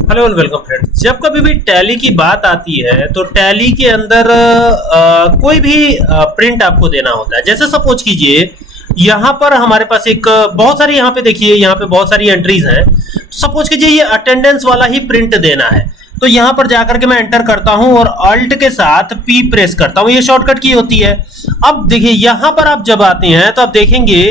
Hello and welcome friends. जब कभी भी टैली की बात आती है तो टैली के अंदर कोई भी प्रिंट आपको देना होता है। जैसे सपोज कीजिए यहाँ पर हमारे पास एक बहुत सारी, यहाँ पे देखिए, यहाँ पे बहुत सारी एंट्रीज हैं। सपोज कीजिए ये अटेंडेंस वाला ही प्रिंट देना है, तो यहाँ पर जाकर के मैं एंटर करता हूँ और अल्ट के साथ पी प्रेस करता हूँ। ये शॉर्टकट की होती है। अब देखिए यहाँ पर आप जब आते हैं तो आप देखेंगे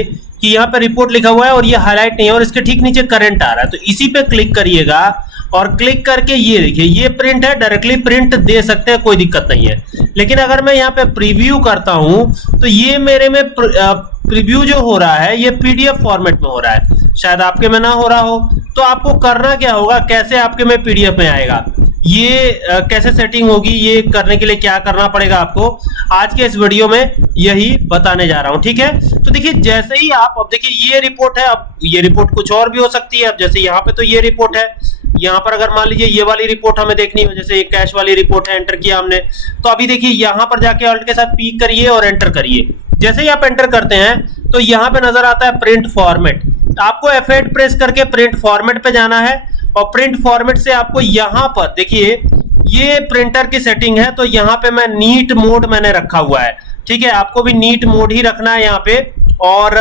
कि यहाँ पे रिपोर्ट लिखा हुआ है और ये हाईलाइट नहीं है और इसके ठीक नीचे करंट आ रहा है, तो इसी पे क्लिक करिएगा और क्लिक करके ये देखिए ये प्रिंट है, डायरेक्टली प्रिंट दे सकते हैं, कोई दिक्कत नहीं है। लेकिन अगर मैं यहाँ पे प्रीव्यू करता हूं तो ये मेरे में प्रीव्यू जो हो रहा है ये पीडीएफ फॉर्मेट में हो रहा है, शायद आपके में ना हो रहा हो। तो आपको करना क्या होगा, कैसे आपके में पीडीएफ में आएगा, ये कैसे सेटिंग होगी, ये करने के लिए क्या करना पड़ेगा आपको, आज के इस वीडियो में यही बताने जा रहा हूं। ठीक है, तो देखिए जैसे ही आप, अब देखिए ये रिपोर्ट है, अब ये रिपोर्ट कुछ और भी हो सकती है। अब जैसे यहाँ पे तो ये रिपोर्ट है, यहाँ पर अगर मान लीजिए ये वाली रिपोर्ट हमें देखनी हो, जैसे ये कैश वाली रिपोर्ट है, एंटर किया हमने, तो अभी देखिए यहाँ पर जाके ऑल्ट के साथ पी करिए और एंटर करिए। जैसे ही आप एंटर करते हैं तो यहाँ पे नजर आता है प्रिंट फॉर्मेट। आपको F8 प्रेस करके प्रिंट फॉर्मेट पे जाना है और प्रिंट फॉर्मेट से आपको यहाँ पर देखिए ये प्रिंटर की सेटिंग है, तो यहाँ पे मैं नीट मोड मैंने रखा हुआ है। ठीक है, आपको भी नीट मोड ही रखना है यहाँ पे। और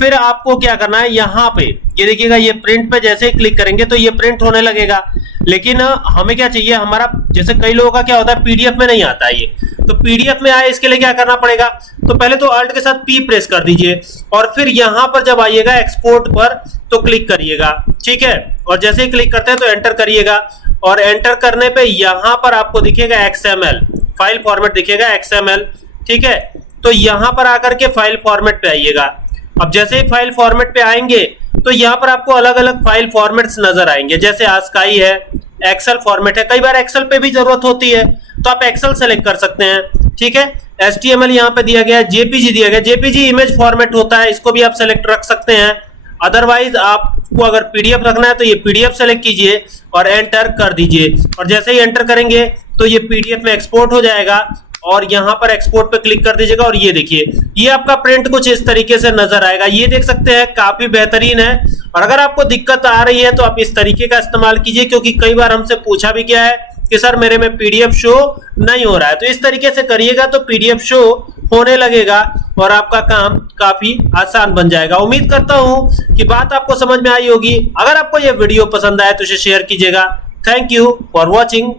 फिर आपको क्या करना है, यहाँ पे ये देखिएगा, ये प्रिंट पे जैसे ही क्लिक करेंगे तो ये प्रिंट होने लगेगा। लेकिन हमें क्या चाहिए, हमारा जैसे कई लोगों का क्या होता है पीडीएफ में नहीं आता है ये, तो पीडीएफ में आए इसके लिए क्या करना पड़ेगा, तो पहले तो अल्ट के साथ पी प्रेस कर दीजिए और फिर यहाँ पर जब आइएगा एक्सपोर्ट पर तो क्लिक करिएगा। ठीक है, और जैसे ही क्लिक करते हैं तो एंटर करिएगा और एंटर करने पे यहाँ पर आपको दिखेगा एक्सएमएल फाइल फॉर्मेट, दिखेगा एक्सएमएल। ठीक है, तो यहाँ पर आकर के फाइल फॉर्मेट पे आइएगा। अब जैसे ही फाइल फॉर्मेट पे आएंगे तो यहाँ पर आपको अलग अलग फाइल फॉर्मेट्स नजर आएंगे, जैसे आस्काई है, एक्सेल फॉर्मेट है। कई बार एक्सेल पे भी जरूरत होती है तो आप एक्सेल सेलेक्ट कर सकते हैं। ठीक है, HTML यहाँ पे दिया गया है, जेपीजी दिया गया, जेपीजी इमेज फॉर्मेट होता है, इसको भी आप सेलेक्ट रख सकते हैं। अदरवाइज आपको अगर पीडीएफ रखना है तो ये पीडीएफ सेलेक्ट कीजिए और एंटर कर दीजिए और जैसे ही एंटर करेंगे तो ये पीडीएफ में एक्सपोर्ट हो जाएगा और यहाँ पर एक्सपोर्ट पे क्लिक कर दीजिएगा और ये देखिए ये आपका प्रिंट कुछ इस तरीके से नजर आएगा। ये देख सकते हैं काफी बेहतरीन है। और अगर आपको दिक्कत आ रही है तो आप इस तरीके का इस्तेमाल कीजिए, क्योंकि कई बार हमसे पूछा भी गया है कि सर मेरे में पीडीएफ शो नहीं हो रहा है। तो इस तरीके से करिएगा तो पीडीएफ शो होने लगेगा और आपका काम काफी आसान बन जाएगा। उम्मीद करता हूं कि बात आपको समझ में आई होगी। अगर आपको यह वीडियो पसंद आए तो इसे शेयर कीजिएगा। Thank you for watching.